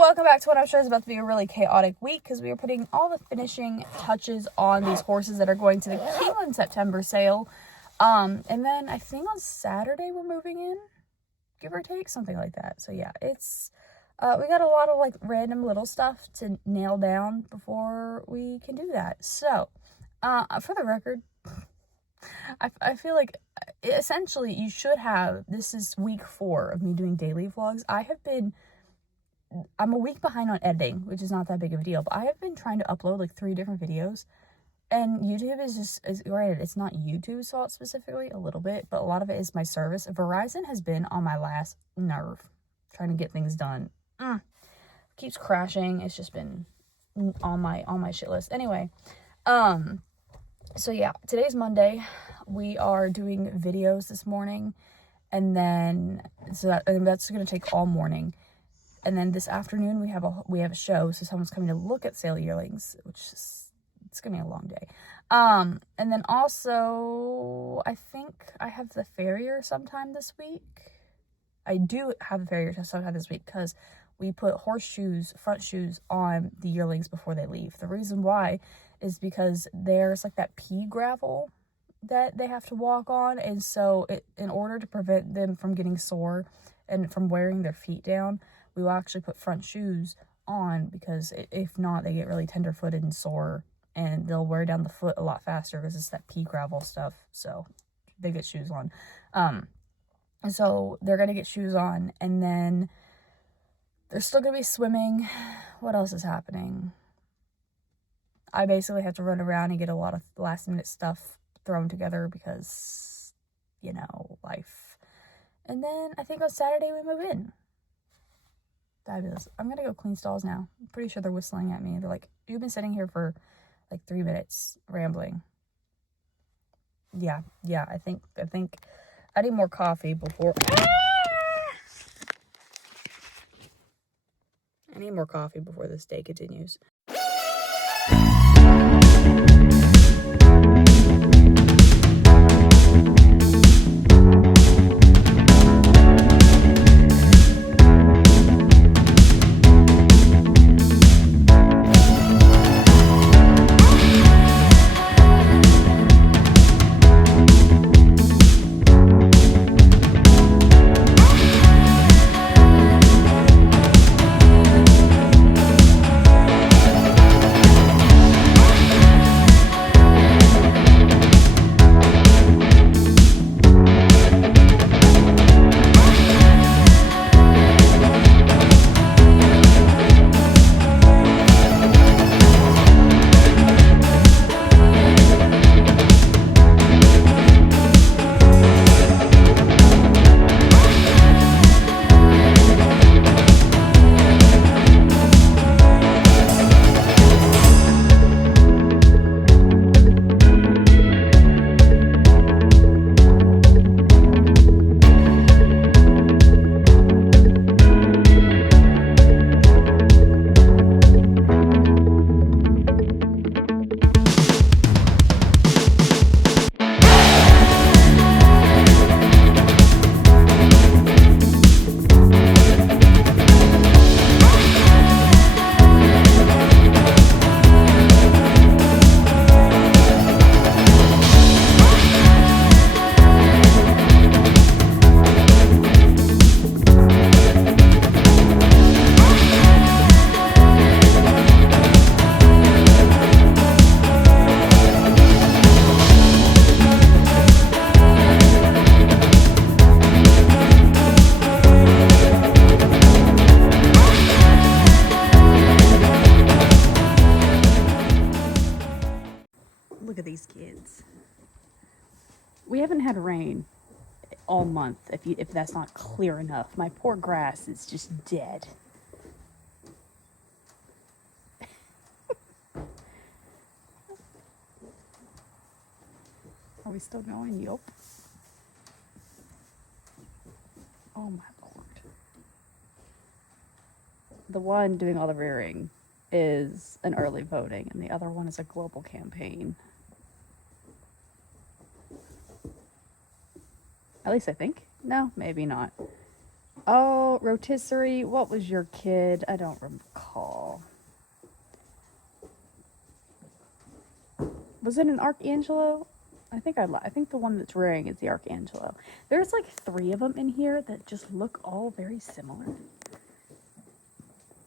welcome back to what I'm sure is about to be a really chaotic week, because we are putting all the finishing touches on these horses that are going to the Caitlin September sale. And then I think on Saturday we're moving in, give or take, something like that. So yeah, it's we got a lot of like random little stuff to nail down before we can do that. So for the record, I feel like essentially you should have, this is week 4 of me doing daily vlogs. I'm a week behind on editing, which is not that big of a deal, but I have been trying to upload like 3 different videos, and YouTube is granted, it's not YouTube's fault specifically, a little bit, but a lot of it is my service. Verizon has been on my last nerve trying to get things done. Keeps crashing. It's just been on my shit list. Anyway, so yeah, today's Monday. We are doing videos this morning, and then that's gonna take all morning. And then this afternoon we have a show, so someone's coming to look at sale yearlings, which is, it's gonna be a long day. And then also I think I have the farrier sometime this week. I do have a farrier sometime this week because we put horseshoes, front shoes on the yearlings before they leave. The reason why is because there's like that pea gravel that they have to walk on, and so in order to prevent them from getting sore and from wearing their feet down, we will actually put front shoes on, because if not, they get really tender-footed and sore, and they'll wear down the foot a lot faster because it's that pea gravel stuff. So they get shoes on. And so they're going to get shoes on, and then they're still going to be swimming. What else is happening? I basically have to run around and get a lot of last-minute stuff thrown together because, you know, life. And then I think on Saturday we move in. Fabulous. I'm gonna go clean stalls now. I'm pretty sure they're whistling at me. They're like, you've been sitting here for like 3 minutes rambling. Yeah, I think I need more coffee before I need more coffee before this day continues. Look at these kids. We haven't had rain all month, if that's not clear enough. My poor grass is just dead. Are we still going? Yup. Oh my lord. The one doing all the rearing is an early voting, and the other one is a global campaign. At least I think. No, maybe not. Oh, rotisserie. What was your kid? I don't recall. Was it an Archangelo? I think the one that's wearing is the Archangelo. There's like 3 of them in here that just look all very similar.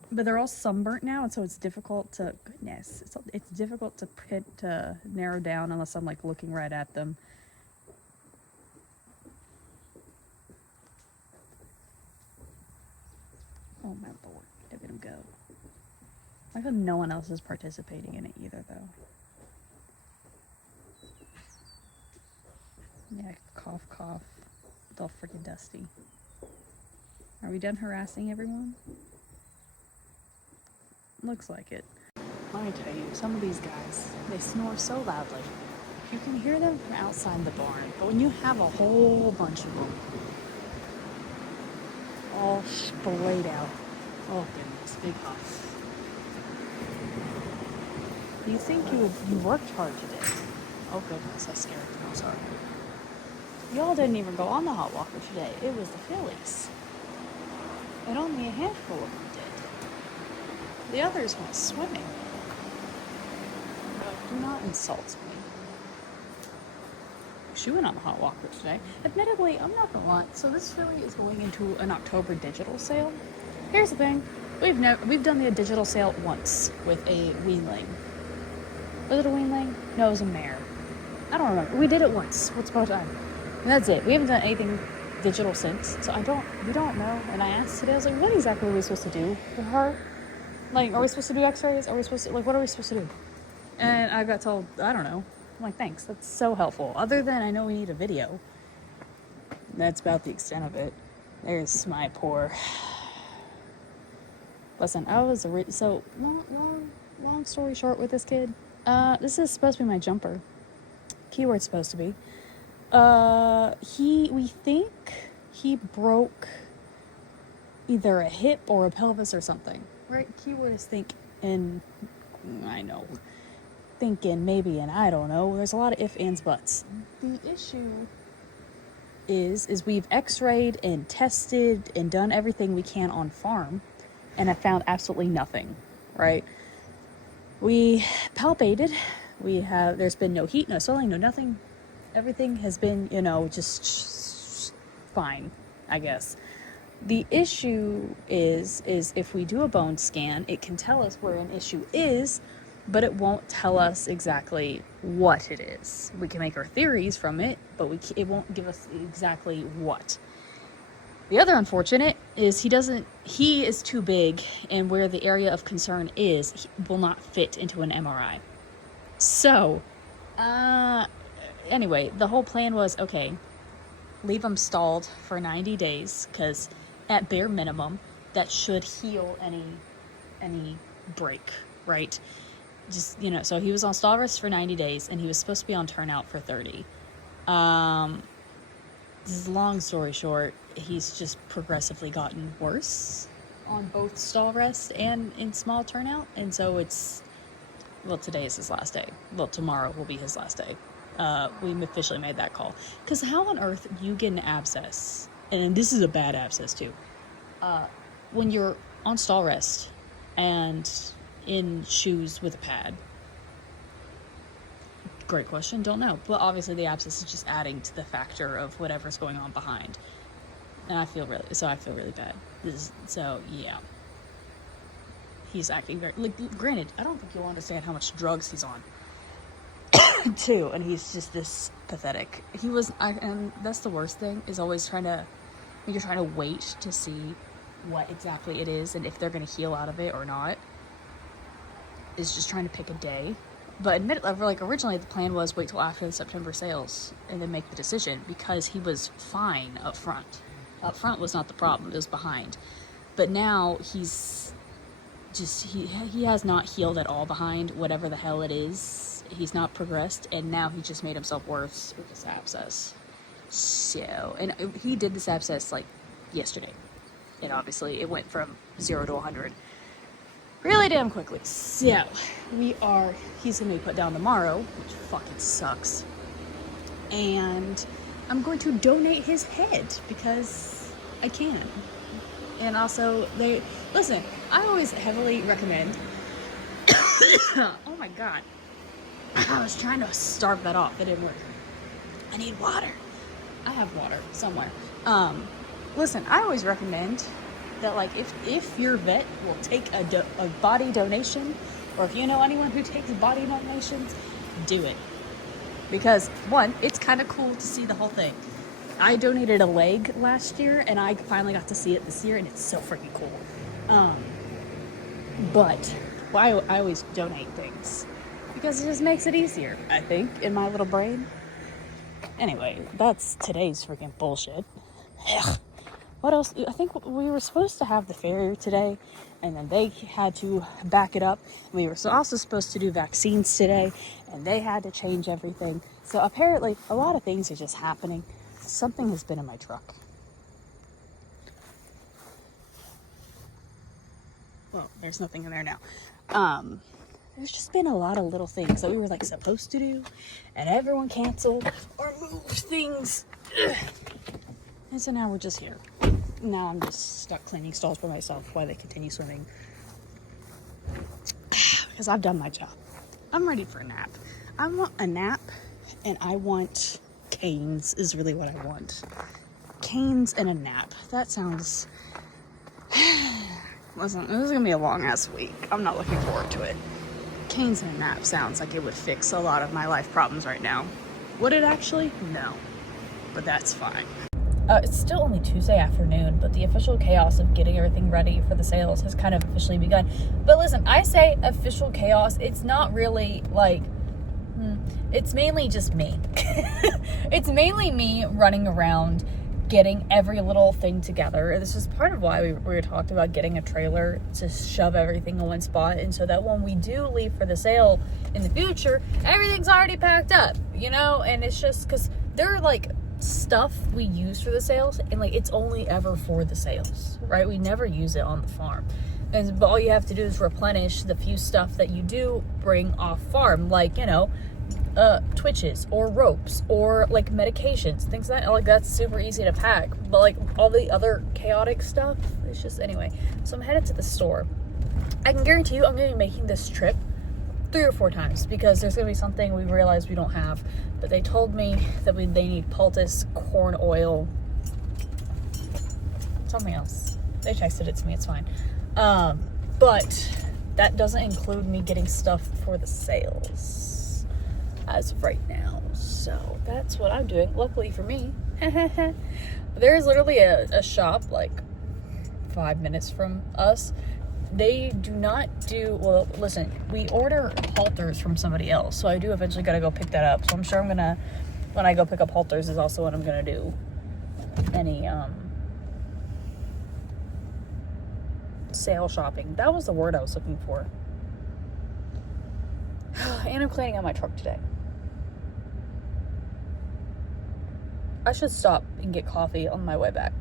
But they're all sunburnt now, and so it's difficult to, goodness, it's difficult to narrow down unless I'm like looking right at them. Oh my lord, look at him go. I hope no one else is participating in it either, though. Yeah, cough, cough. It's all freaking dusty. Are we done harassing everyone? Looks like it. Let me tell you, some of these guys, they snore so loudly. You can hear them from outside the barn, but when you have a whole bunch of them all splayed out, oh goodness, big huff. You think you worked hard today. Oh goodness, I scared them, I'm sorry. Y'all didn't even go on the hot walker today. It was the fillies. And only a handful of them did. The others went swimming. Do not insult me. She went on the hot walker today. Admittedly, I'm not gonna lie. So this filly is going into an October digital sale. Here's the thing: we've done the digital sale once with a weanling. Was it a weanling? No, it was a mare. I don't remember. We did it once. What's about time? And that's it. We haven't done anything digital since. So we don't know. And I asked today, I was like, what exactly are we supposed to do for her? Like, are we supposed to do x-rays? What are we supposed to do? And I got told, I don't know. I'm like, thanks. That's so helpful. Other than I know we need a video. That's about the extent of it. There's my poor. Listen, so long story short with this kid. This is supposed to be my jumper. Keyword's supposed to be. We think he broke either a hip or a pelvis or something. Right? Keyword is think, and I know. Thinking maybe, and I don't know. There's a lot of ifs, ands, buts. The issue is we've x-rayed and tested and done everything we can on farm, and have found absolutely nothing, right? We palpated. There's been no heat, no swelling, no nothing. Everything has been, just fine, I guess. The issue is if we do a bone scan, it can tell us where an issue is, but it won't tell us exactly what it is. We can make our theories from it, but it won't give us exactly what. The other unfortunate is he is too big, and where the area of concern is, will not fit into an MRI. So, anyway, the whole plan was, okay, leave him stalled for 90 days, because at bare minimum, that should heal any break, right? Just, so he was on stall rest for 90 days, and he was supposed to be on turnout for 30. This is long story short, he's just progressively gotten worse on both stall rest and in small turnout, and so today is his last day. Well, tomorrow will be his last day. We officially made that call. Because how on earth you get an abscess, and this is a bad abscess too, when you're on stall rest and in shoes with a pad? Great question, don't know. But obviously the abscess is just adding to the factor of whatever's going on behind. And I feel really bad. Yeah. He's acting very, granted, I don't think you'll understand how much drugs he's on. Too, and he's just this pathetic. And that's the worst thing, is always you're trying to wait to see what exactly it is and if they're going to heal out of it or not. Is just trying to pick a day. But admittedly, originally the plan was wait till after the September sales and then make the decision, because he was fine up front. Up front was not the problem, it was behind. But now he's just, he has not healed at all behind, whatever the hell it is. He's not progressed, and now he just made himself worse with this abscess. So, and he did this abscess yesterday. And obviously it went from 0 to 100 really damn quickly. So, he's gonna be put down tomorrow, which fucking sucks. And I'm going to donate his head, because I can. And also, listen, I always heavily recommend, oh my god, I was trying to starve that off, it didn't work. I need water. I have water somewhere. Listen, I always recommend that, like, if your vet will take a body donation, or if you know anyone who takes body donations, do it. Because, one, it's kind of cool to see the whole thing. I donated a leg last year, and I finally got to see it this year, and it's so freaking cool. But I always donate things because it just makes it easier, I think, in my little brain. Anyway, that's today's freaking bullshit. Ugh. What else? I think we were supposed to have the farrier today, and then they had to back it up. We were also supposed to do vaccines today, and they had to change everything. So apparently, a lot of things are just happening. Something has been in my truck. Well, there's nothing in there now. There's just been a lot of little things that we were like supposed to do, and everyone canceled or moved things. Ugh. And so now we're just here. Now I'm just stuck cleaning stalls by myself while they continue swimming. Because I've done my job. I'm ready for a nap. I want a nap, and I want canes is really what I want. Canes and a nap. That sounds... Listen, this is going to be a long-ass week. I'm not looking forward to it. Canes and a nap sounds like it would fix a lot of my life problems right now. Would it actually? No. But that's fine. It's still only Tuesday afternoon, but the official chaos of getting everything ready for the sales has kind of officially begun. But listen, I say official chaos. It's not really like... It's mainly just me. It's mainly me running around getting every little thing together. This is part of why we were talking about getting a trailer to shove everything in one spot, and so that when we do leave for the sale in the future, everything's already packed up, you know? And it's just because they're like stuff we use for the sales, and like it's only ever for the sales, right? We never use it on the farm. And all you have to do is replenish the few stuff that you do bring off farm, like, you know, twitches or ropes or like medications, things like that's super easy to pack. But like all the other chaotic stuff, it's just... Anyway, so I'm headed to the store. I can guarantee you I'm going to be making this trip 3 or 4 times because there's going to be something we realize we don't have. But they told me that they need poultice, corn oil, something else. They texted it to me, it's fine. But that doesn't include me getting stuff for the sales as of right now. So that's what I'm doing. Luckily for me, there is literally a shop like 5 minutes from us. They do not do... Well, listen, we order halters from somebody else, so I do eventually gotta go pick that up. So I'm sure I'm gonna... When I go pick up halters is also what I'm gonna do. Any, sale shopping. That was the word I was looking for. And I'm cleaning out my truck today. I should stop and get coffee on my way back.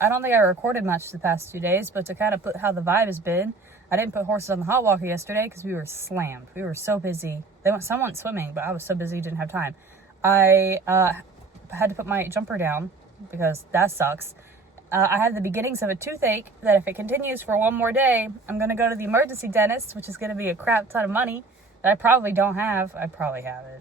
I don't think I recorded much the past 2 days, but to kind of put how the vibe has been, I didn't put horses on the hot walker yesterday because we were slammed. We were so busy. Someone went swimming, but I was so busy, didn't have time. I had to put my jumper down because that sucks. I have the beginnings of a toothache that if it continues for one more day, I'm going to go to the emergency dentist, which is going to be a crap ton of money that I probably don't have. I probably have it.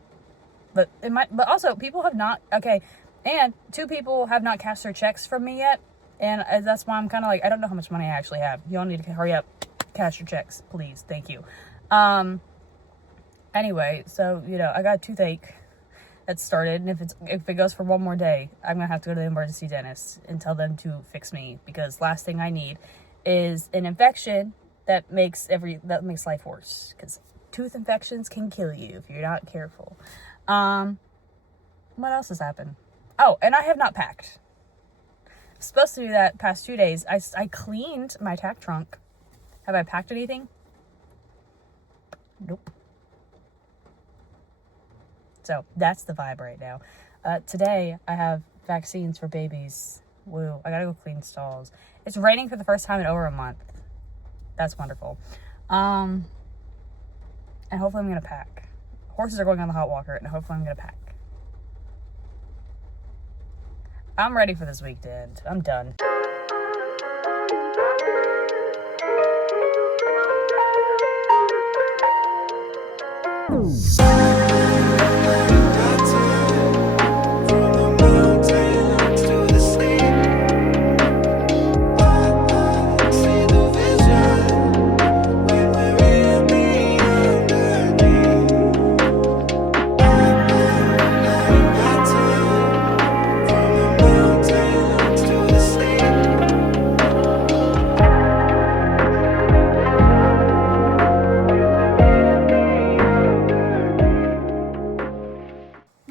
But it might, but also people have not, okay, and 2 people have not cashed their checks from me yet. And that's why I'm kind of like, I don't know how much money I actually have. Y'all need to hurry up, cash your checks, please. Thank you. Anyway, so, you know, I got a toothache that started, and if it goes for one more day, I'm gonna have to go to the emergency dentist and tell them to fix me, because last thing I need is an infection that makes life worse, because tooth infections can kill you if you're not careful. What else has happened? Oh, and I have not packed. I'm supposed to do that past 2 days. I cleaned my tack trunk. Have I packed anything? Nope. So that's the vibe right now. Today I have vaccines for babies. Woo. I gotta go clean stalls. It's raining for the first time in over a month. That's wonderful. And hopefully I'm gonna pack. Horses are going on the hot walker, and hopefully I'm gonna pack. I'm ready for this week to end. I'm done.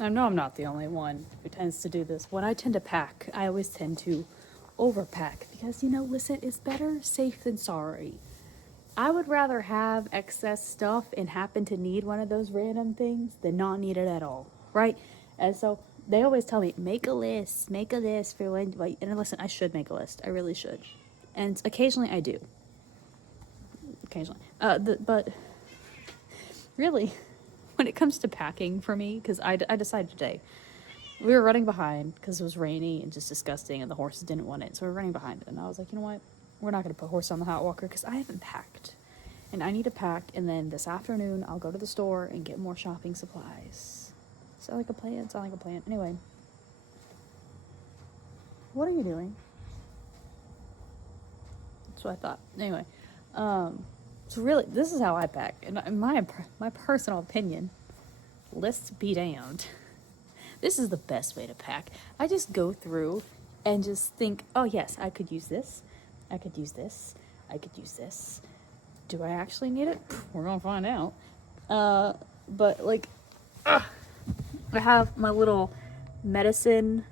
I know I'm not the only one who tends to do this. When I tend to pack, I always tend to overpack because, you know, listen, it's better safe than sorry. I would rather have excess stuff and happen to need one of those random things than not need it at all, right? And so they always tell me, make a list for when, like, and listen, I should make a list. I really should. And occasionally I do. Occasionally. But really, when it comes to packing for me, because I decided today, we were running behind because it was rainy and just disgusting and the horses didn't want it. So we were running behind it. And I was like, you know what? We're not going to put horse on the hot walker because I haven't packed. And I need to pack. And then this afternoon, I'll go to the store and get more shopping supplies. Sound like a plan? Sound like a plan. Anyway. What are you doing? That's what I thought. Anyway. So really, this is how I pack. And in my personal opinion, lists be damned. This is the best way to pack. I just go through and just think, oh yes, I could use this. I could use this. I could use this. Do I actually need it? We're gonna find out. But like, I have my little medicine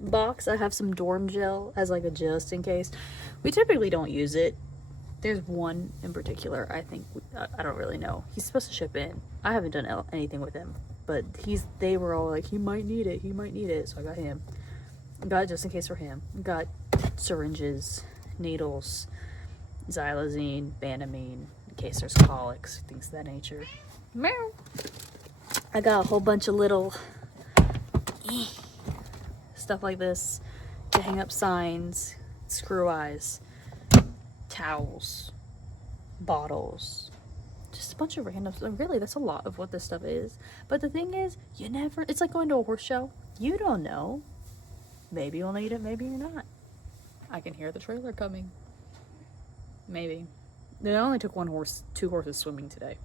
box. I have some dorm gel as like a just in case. We typically don't use it. There's one in particular, I think, I don't really know. He's supposed to ship in. I haven't done anything with him, but they were all like, he might need it, so I got him. Got it just in case for him. Got syringes, needles, xylazine, Banamine, in case there's colics, things of that nature. Meow. I got a whole bunch of little stuff like this to hang up signs, screw eyes, towels, bottles, just a bunch of random stuff. Really, that's a lot of what this stuff is. But the thing is, it's like going to a horse show. You don't know. Maybe you'll need it, maybe you're not. I can hear the trailer coming. Maybe. They only took 2 horses swimming today.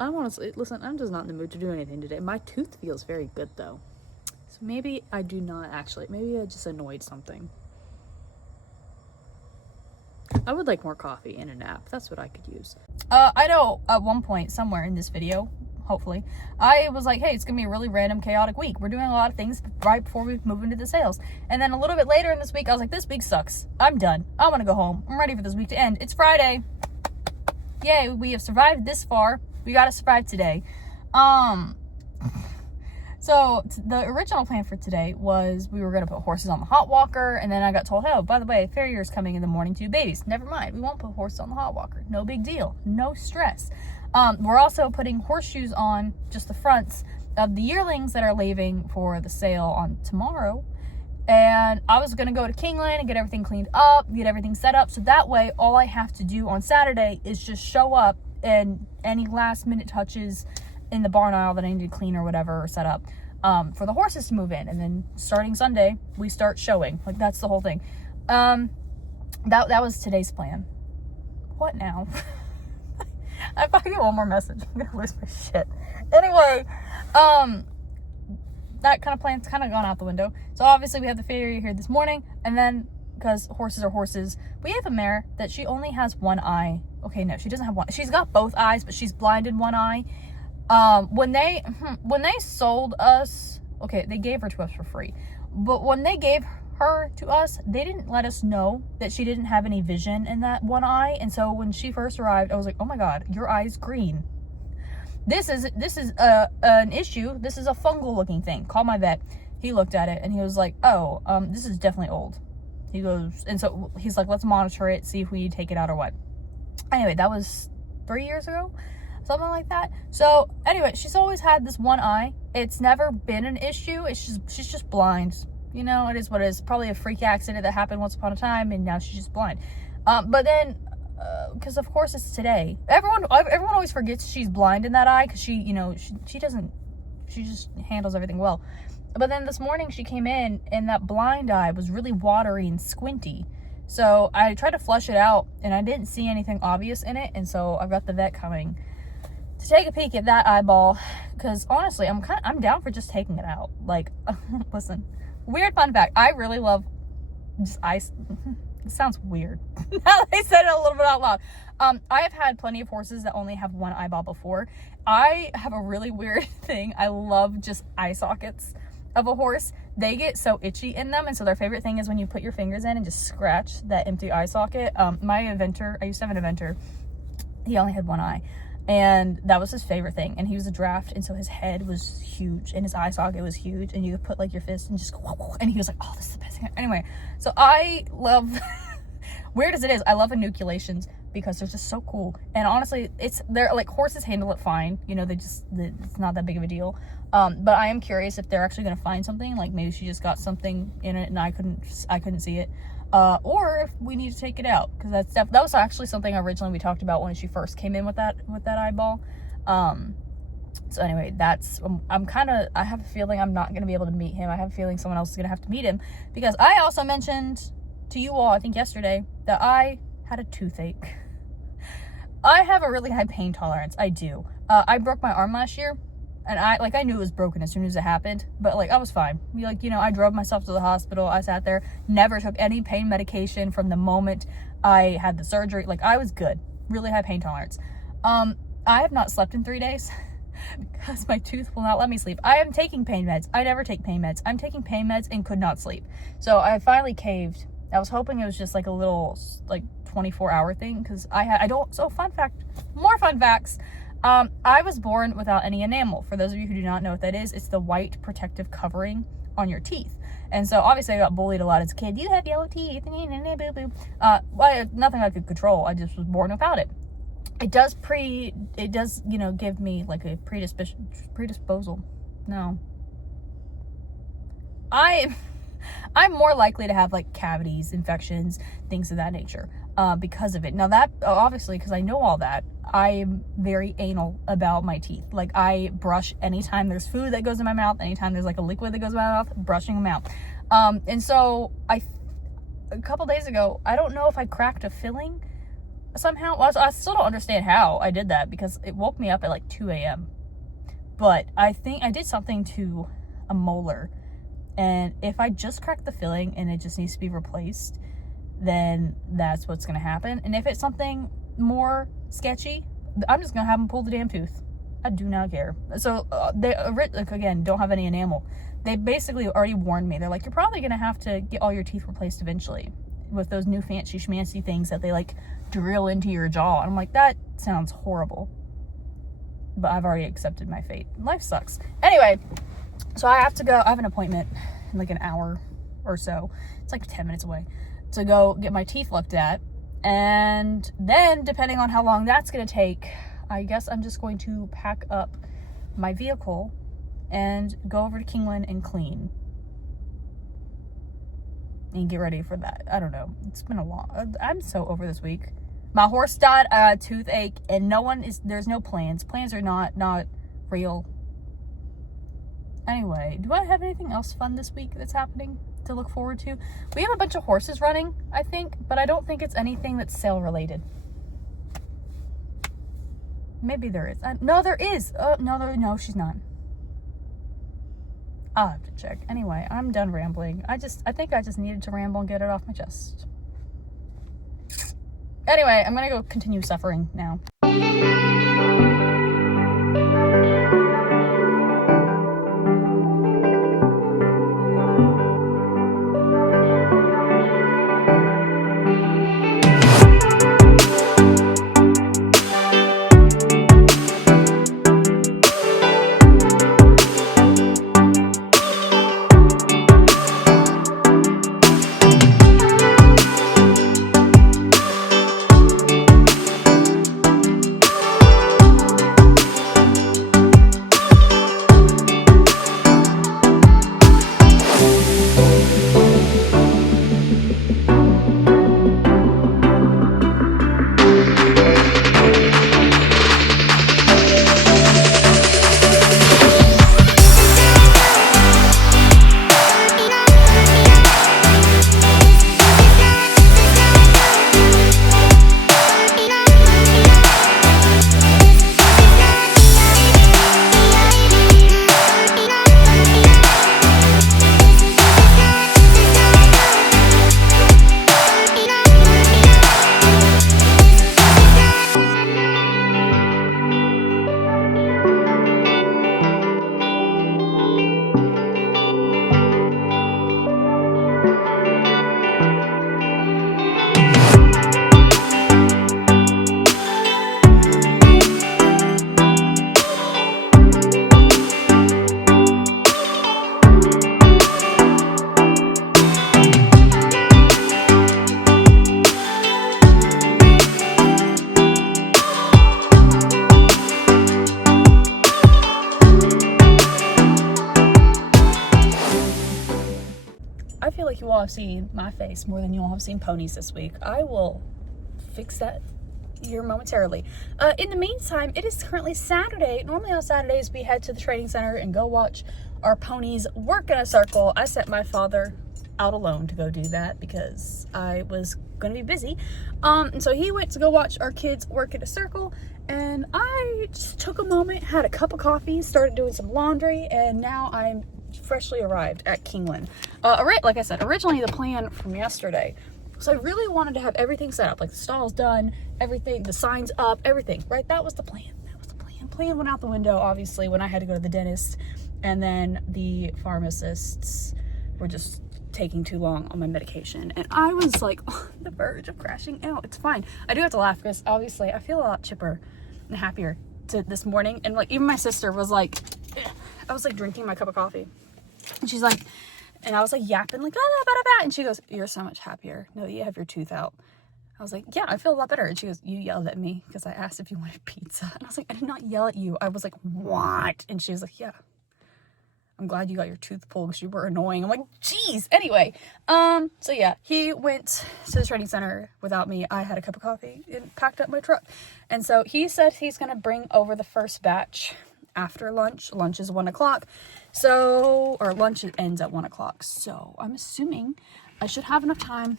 I honestly, listen, I'm just not in the mood to do anything today. My tooth feels very good though. So maybe I do not actually, maybe I just annoyed something. I would like more coffee and a nap. That's what I could use. I know at one point somewhere in this video, hopefully, I was like, hey, it's gonna be a really random, chaotic week. We're doing a lot of things right before we move into the sales. And then a little bit later in this week, I was like, this week sucks. I'm done. I want to go home. I'm ready for this week to end. It's Friday. Yay, we have survived this far. We gotta survive today. So the original plan for today was we were going to put horses on the hot walker, and then I got told, oh, by the way, farrier's coming in the morning to do babies. Never mind, we won't put horses on the hot walker. No big deal, no stress. We're also putting horseshoes on just the fronts of the yearlings that are leaving for the sale on tomorrow, And I was going to go to Kingland and get everything cleaned up, get everything set up. So that way, all I have to do on Saturday is just show up, and any last minute touches in the barn aisle that I need to clean or whatever or set up for the horses to move in. And then starting Sunday, we start showing. Like, that's the whole thing. That was today's plan. What now? If I get one more message, I'm going to lose my shit. Anyway, that kind of plan's kind of gone out the window. So obviously we have the farrier here this morning, and then because horses are horses, we have a mare that she only has one eye. Okay, no, she doesn't have one. She's got both eyes, but she's blind in one eye. When they sold us, okay, they gave her to us for free, but when they gave her to us, they didn't let us know that she didn't have any vision in that one eye. And so when she first arrived, I was like, oh my god, your eye's green. This is an issue. This is a fungal looking thing. Call my vet. He looked at it and he was like, oh, this is definitely old. He goes, and so he's like, let's monitor it, see if we take it out or what. Anyway, that was 3 years ago, something like that. So anyway, she's always had this one eye. It's never been an issue. She's just blind. You know, it is what it is. Probably a freak accident that happened once upon a time, and now she's just blind. But then, because of course it's today. Everyone always forgets she's blind in that eye, because she just handles everything well. But then this morning she came in, and that blind eye was really watery and squinty. So I tried to flush it out, and I didn't see anything obvious in it. And so I've got the vet coming to take a peek at that eyeball, because honestly, I'm down for just taking it out. Like, listen, weird fun fact. I really love just ice. It sounds weird. Now I said it a little bit out loud. I have had plenty of horses that only have one eyeball before. I have a really weird thing. I love just eye sockets of a horse. They get so itchy in them, and so their favorite thing is when you put your fingers in and just scratch that empty eye socket. My eventer, I used to have an eventer. He only had one eye, and that was his favorite thing. And he was a draft, and so his head was huge and his eye socket was huge, and you could put like your fist and just go, and he was like, oh, this is the best thing. Anyway, so I love weird as it is, I love inoculations because they're just so cool. And honestly, they're like, horses handle it fine, you know, it's not that big of a deal. But I am curious if they're actually going to find something, like maybe she just got something in it and I couldn't see it, or if we need to take it out, because that was actually something originally we talked about when she first came in with that eyeball. So anyway, I have a feeling I'm not going to be able to meet him. I have a feeling someone else is going to have to meet him, because I also mentioned to you all, I think yesterday, that I had a toothache. I have a really high pain tolerance. I do. I broke my arm last year, and I knew it was broken as soon as it happened, but like I was fine. Like, you know, I drove myself to the hospital. I sat there, never took any pain medication from the moment I had the surgery. Like, I was good. Really high pain tolerance. I have not slept in 3 days because my tooth will not let me sleep. I am taking pain meds. I never take pain meds. I'm taking pain meds and could not sleep. So I finally caved. I was hoping it was just like a little like 24-hour thing, because so more fun facts. I was born without any enamel. For those of you who do not know what that is, it's the white protective covering on your teeth. And so obviously I got bullied a lot as a kid. You have yellow teeth. Boo-boo. Nothing I could control. I just was born without it. It does, you know, give me like a predisposal. No. I'm more likely to have like cavities, infections, things of that nature, because of it. Now that, obviously, because I know all that, I'm very anal about my teeth. Like, I brush anytime there's food that goes in my mouth, anytime there's like a liquid that goes in my mouth, brushing them out. And so a couple days ago, I don't know if I cracked a filling somehow. I still don't understand how I did that, because it woke me up at like 2 a.m. But I think I did something to a molar. And if I just crack the filling and it just needs to be replaced, then that's what's going to happen. And if it's something more sketchy, I'm just going to have them pull the damn tooth. I do not care. So they, again, don't have any enamel. They basically already warned me. They're like, you're probably going to have to get all your teeth replaced eventually with those new fancy schmancy things that they like drill into your jaw. And I'm like, that sounds horrible. But I've already accepted my fate. Life sucks. Anyway, so I have to go. I have an appointment in like an hour or so. It's like 10 minutes away to go get my teeth looked at. And then, depending on how long that's going to take, I guess I'm just going to pack up my vehicle and go over to Kingland and clean. and get ready for that. I don't know. It's been I'm so over this week. My horse died, I had a toothache, and there's no plans. Plans are not real. Anyway, do I have anything else fun this week that's happening to look forward to? We have a bunch of horses running, I think, but I don't think it's anything that's sale related. Maybe there is. No, there is. No, she's not. I'll have to check. Anyway, I'm done rambling. I think I just needed to ramble and get it off my chest. Anyway, I'm gonna go continue suffering now. I feel like you all have seen my face more than you all have seen ponies this week. I will fix that here momentarily. In the meantime, it is currently Saturday. Normally on Saturdays, we head to the training center and go watch our ponies work in a circle. I sent my father out alone to go do that because I was going to be busy. And so he went to go watch our kids work in a circle. And I just took a moment, had a cup of coffee, started doing some laundry, and now I'm freshly arrived at Kingland. Like I said, originally the plan from yesterday. So I really wanted to have everything set up, like the stalls done, everything, the signs up, everything, right? That was the plan. Plan went out the window, obviously, when I had to go to the dentist. And then the pharmacists were just taking too long on my medication. And I was like on the verge of crashing out. It's fine. I do have to laugh because obviously I feel a lot chipper and happier this morning. And like even my sister was like, I was like drinking my cup of coffee. And she's like, and I was like yapping like, and she goes, "You're so much happier now that you have your tooth out." I was like, "Yeah, I feel a lot better." And she goes, "You yelled at me because I asked if you wanted pizza." And I was like, "I did not yell at you." I was like, "What?" And she was like, "Yeah, I'm glad you got your tooth pulled because you were annoying." I'm like, "Geez." Anyway, so yeah, he went to the training center without me. I had a cup of coffee and packed up my truck. And so he said he's going to bring over the first batch after lunch. Lunch is 1 o'clock. So, or lunch ends at 1 o'clock. So I'm assuming I should have enough time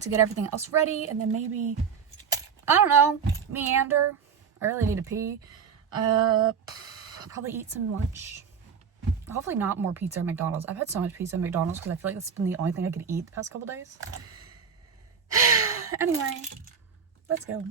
to get everything else ready. And then maybe, I don't know, meander. I really need to pee. Probably eat some lunch. Hopefully not more pizza at McDonald's. I've had so much pizza at McDonald's because I feel like that's been the only thing I could eat the past couple days. Anyway, let's go.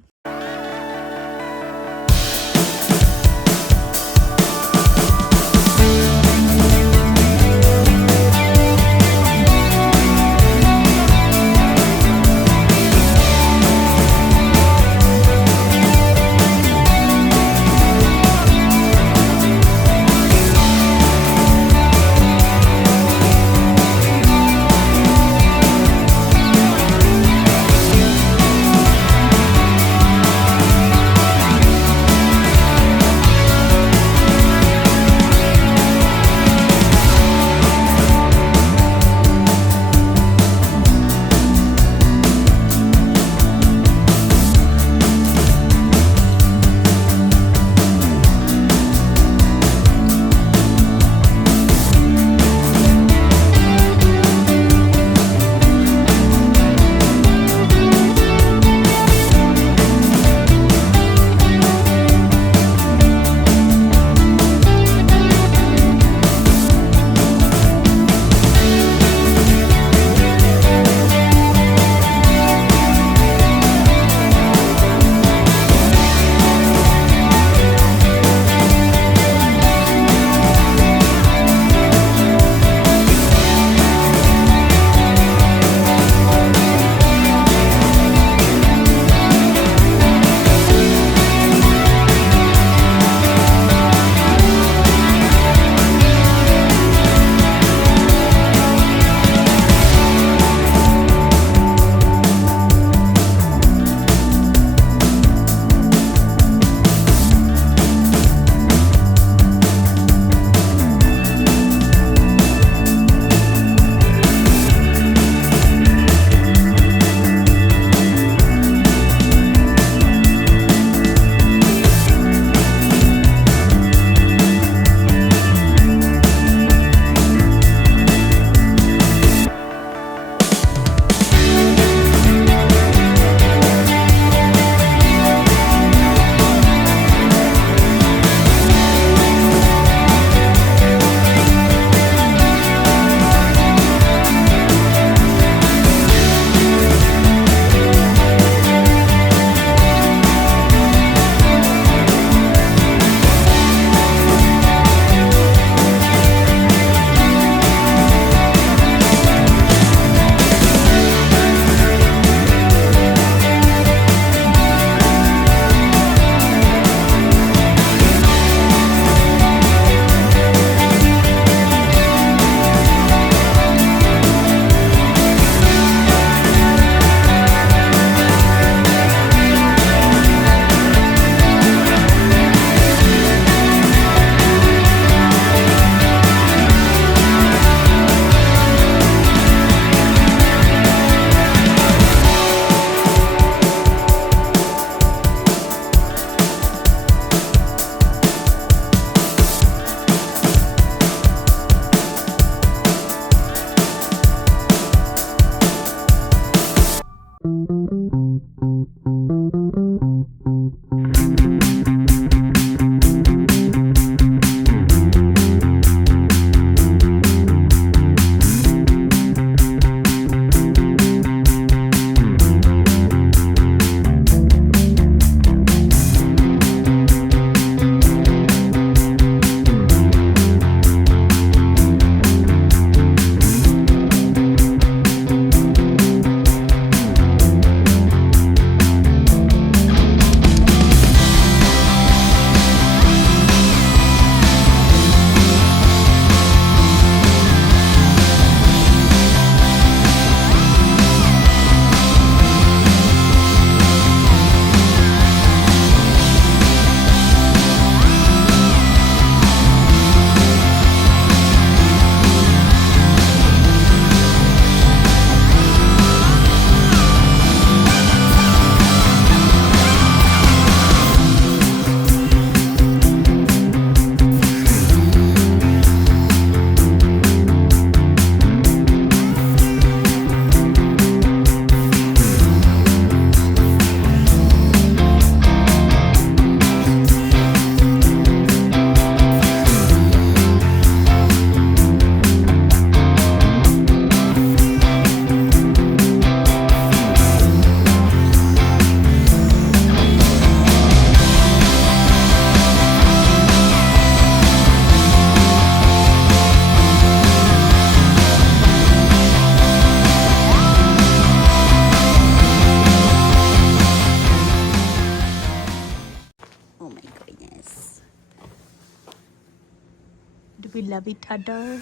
we love each other?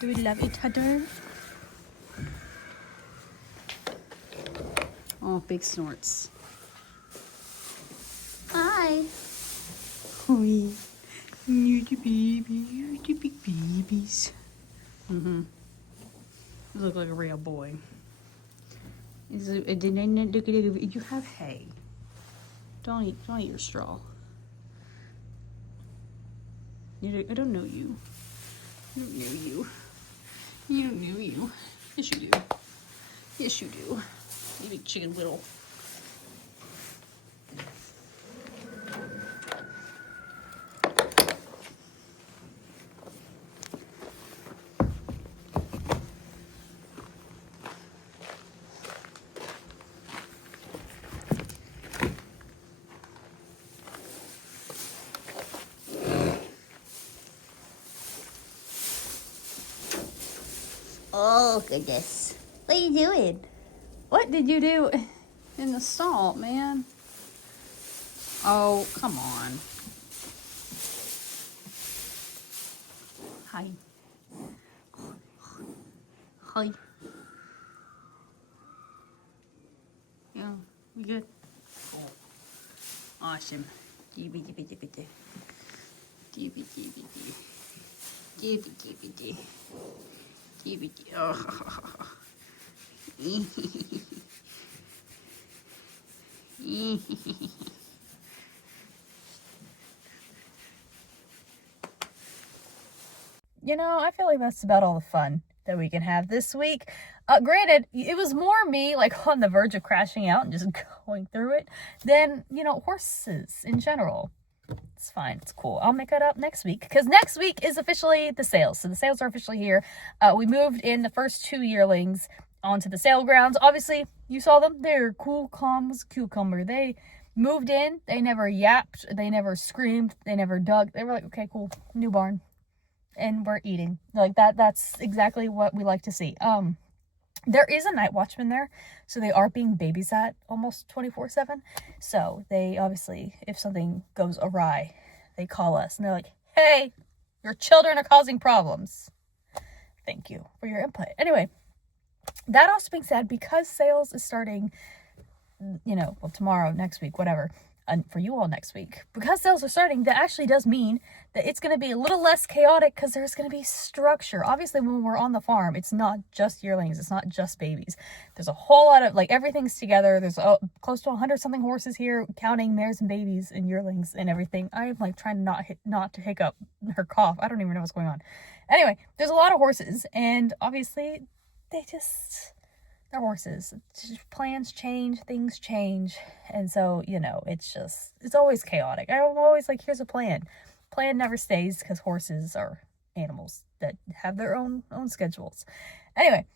Do we love each other? Oh, big snorts. Hi. Oi. You the baby. You the big babies. You look like a real boy. You have hay. Don't eat your straw. I don't know you. I don't know you. You don't know you. Yes, you do. Yes, you do. You big chicken little. Oh, goodness. What are you doing? What did you do in the salt, man? Oh, come on. Hi. Hi. Yeah, we good? Cool. Awesome. Gibby. Oh. You know, I feel like that's about all the fun that we can have this week. Granted, it was more me, like, on the verge of crashing out and just going through it than, you know, horses in general. It's fine. It's cool. I'll make it up next week, because next week is officially the sales. So the sales are officially here. We moved in the first 2 yearlings onto the sale grounds. Obviously, you saw them. They're cool, calm as a cucumber. They moved in. They never yapped. They never screamed. They never dug. They were like, okay, cool, new barn. And we're eating. Like, that's exactly what we like to see. There is a night watchman there, so they are being babysat almost 24/7. So they obviously, if something goes awry, they call us and they're like, hey, your children are causing problems. Thank you for your input. Anyway, that also being said, because sales is starting, you know, well, tomorrow, next week, whatever, and for you all next week, because sales are starting, that actually does mean that it's going to be a little less chaotic, because there's going to be structure. Obviously, when we're on the farm, it's not just yearlings, it's not just babies. There's a whole lot of, like, everything's together. There's close to 100 something horses here, counting mares and babies and yearlings and everything. I'm like trying not to hiccup or cough. I don't even know what's going on. Anyway, there's a lot of horses, and obviously they're horses. Plans change, things change, and so, you know, it's always chaotic. I'm always like, here's a plan. Plan never stays, because horses are animals that have their own schedules. Anyway,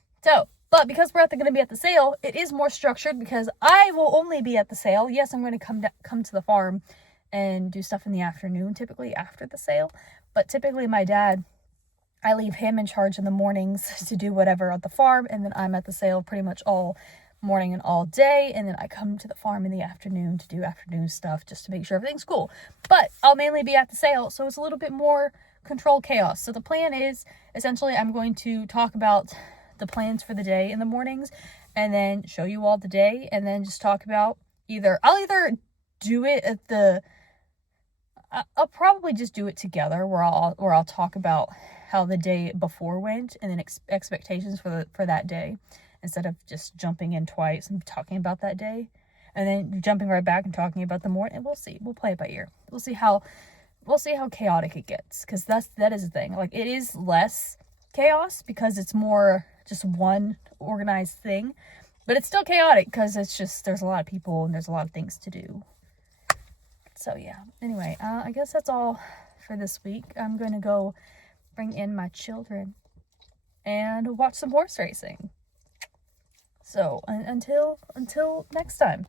but because we're going to be at the sale, it is more structured, because I will only be at the sale. Yes, I'm going to come to the farm and do stuff in the afternoon, typically after the sale, but typically my dad, I leave him in charge in the mornings to do whatever at the farm, and then I'm at the sale pretty much all morning and all day, and then I come to the farm in the afternoon to do afternoon stuff just to make sure everything's cool. But I'll mainly be at the sale, so it's a little bit more controlled chaos. So the plan is, essentially, I'm going to talk about the plans for the day in the mornings, and then show you all the day, and then just talk about I'll either do it at I'll probably just do it together, where I'll talk about how the day before went, and then expectations for that day, instead of just jumping in twice and talking about that day, and then jumping right back and talking about the morning. And we'll see. We'll play it by ear. We'll see how chaotic it gets, because that is the thing. Like, it is less chaos because it's more just one organized thing, but it's still chaotic because it's just, there's a lot of people and there's a lot of things to do. So yeah, anyway, I guess that's all for this week. I'm going to go bring in my children and watch some horse racing. So until next time.